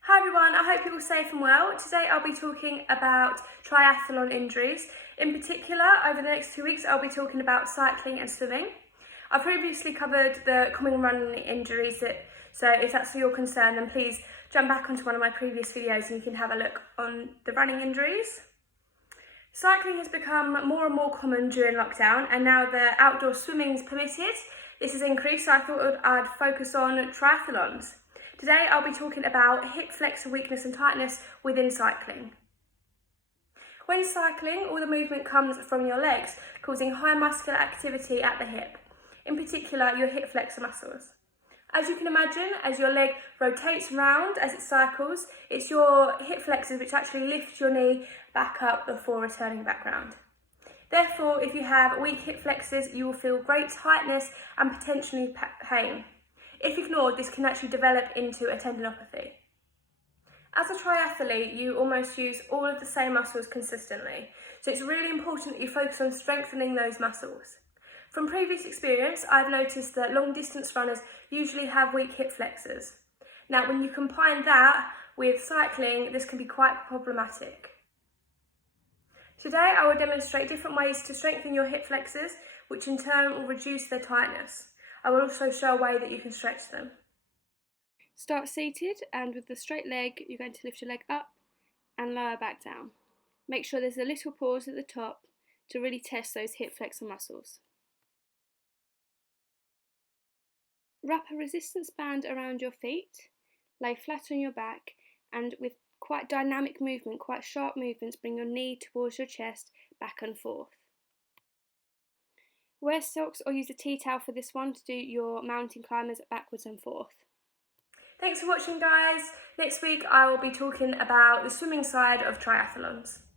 Hi everyone, I hope you're all safe and well. Today I'll be talking about triathlon injuries. In particular, over the next 2 weeks I'll be talking about cycling and swimming. I've previously covered the common running injuries, so if that's your concern then please jump back onto one of my previous videos and you can have a look on the running injuries. Cycling has become more and more common during lockdown, and now the outdoor swimming is permitted. This has increased, so I thought I'd focus on triathlons. Today I'll be talking about hip flexor weakness and tightness within cycling. When cycling, all the movement comes from your legs, causing high muscular activity at the hip, in particular your hip flexor muscles. As you can imagine, as your leg rotates round as it cycles, it's your hip flexors which actually lift your knee back up before returning back round. Therefore, if you have weak hip flexors, you will feel great tightness and potentially pain. If ignored, this can actually develop into a tendinopathy. As a triathlete, you almost use all of the same muscles consistently, so it's really important that you focus on strengthening those muscles. From previous experience, I've noticed that long distance runners usually have weak hip flexors. Now, when you combine that with cycling, this can be quite problematic. Today, I will demonstrate different ways to strengthen your hip flexors, which in turn will reduce their tightness. I will also show a way that you can stretch them. Start seated, and with the straight leg, you're going to lift your leg up and lower back down. Make sure there's a little pause at the top to really test those hip flexor muscles. Wrap a resistance band around your feet, lay flat on your back, and with quite dynamic movement, quite sharp movements, bring your knee towards your chest, back and forth. Wear socks or use a tea towel for this one to do your mountain climbers backwards and forth. Thanks for watching, guys. Next week I will be talking about the swimming side of triathlons.